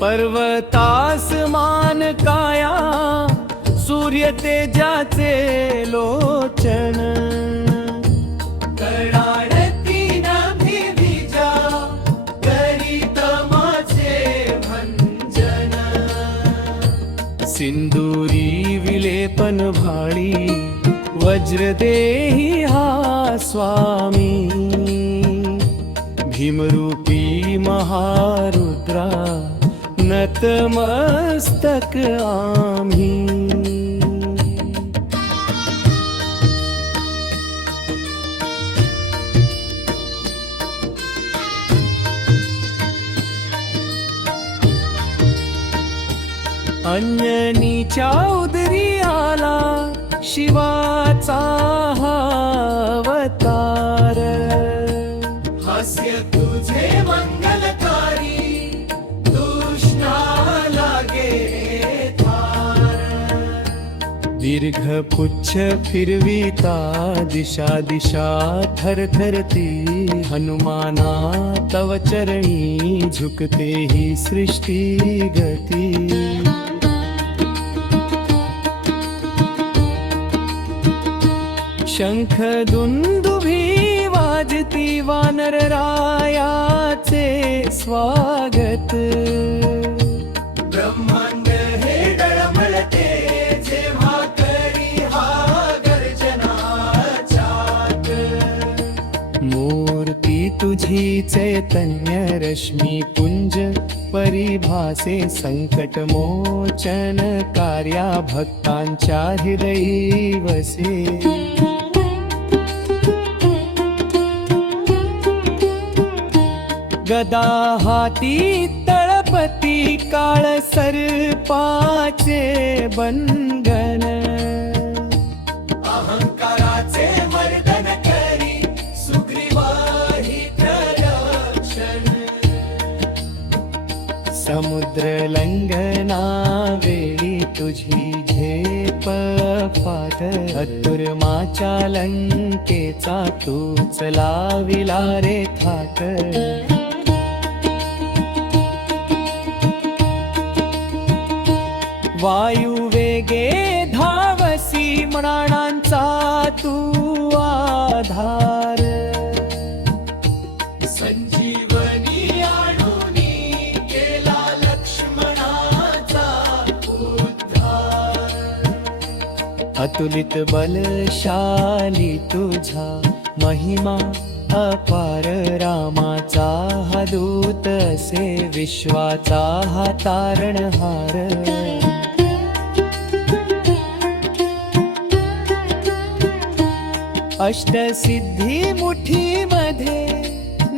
पर्वतास मान काया सूर्य तेजाचे लोचन कडाळती नभी विजा करीत माझे भंजन सिंदुरी विलेपन भाळी वज्रदेही हा स्वामी भीमरूपी महारुद्रा नतमस्तक आम्ही अंजनीच्या उदरी आला शिवाचा हा अवतार हास्य तुझे मंगलकारी तृष्णा लागे थार दीर्घ पुच्छ फिरविता दिशा दिशा थरथरती हनुमाना तव चरणी झुकते ही सृष्टी गती शंख दुंदुभी वाजती वानर रायाचे स्वागत ब्रह्मांड हे डळमळते जेव्हा करी हा गर्जनाचात मूर्ती तुझी चैतन्य रश्मी पुंज परिभासे संकट मोचन कार्या भक्तांच्या हृदयी वसे गदा हाती तळपती काळ सर्पाचे बंधन अहंकाराचे मर्दन करी सुग्रीवाहित रक्षण समुद्र लंघना वेळी तुझी झेप पाठ अतुर्माच्या लंकेचा तूच लाविला रे थाट वायू वेगे धावसी मृणांचा तू आधार संजीवनी आणूनी केला लक्ष्मणाचा उद्धार अतुलित बलशाली तुझा महिमा अपार रामाचा हा दूत असे विश्वाचा हा तारणहार अष्टसिद्धी मुठी मध्ये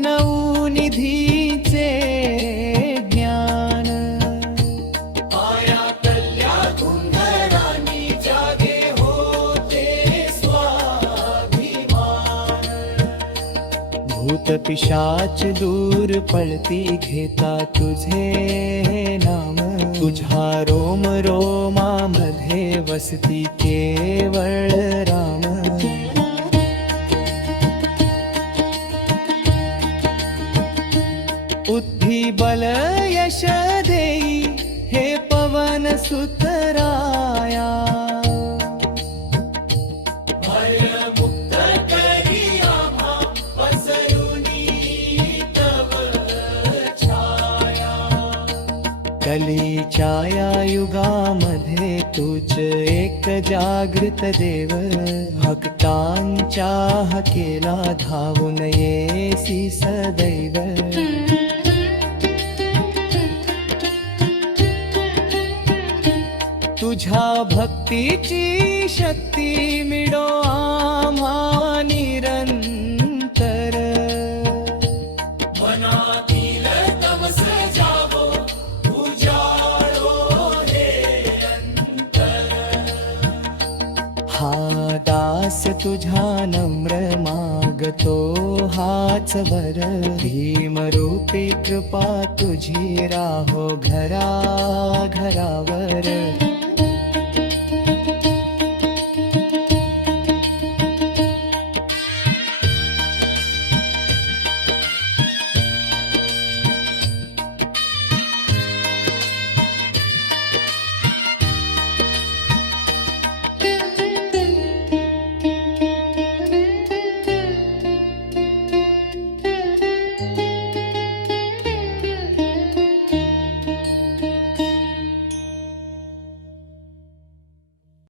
नऊ निधीचे ज्ञान माया कल्या धुंदरानी जागे होते स्वाभिमान भूत पिशाच दूर पळती घेता तुझे नाम तुझ्या रोम रोमामध्ये वसती केवळ राम बुद्धी बल यश देई हे पवन सुतराया भयमुक्त करी आम्हा पसरुनी तव छाया कलीच्या या युगामध्ये तूच एक जागृत देव भक्तांच्या हकेला धावून येसी सदैव तुझ्या भक्तीची शक्ती मिळो आम्हा निरंतर मनातील तमस जावो उजाळो हे अंतर हा दास तुझ्या नम्र मागतो हाच वर भीमरूपी कृपा तुझी राहो घरा घरावर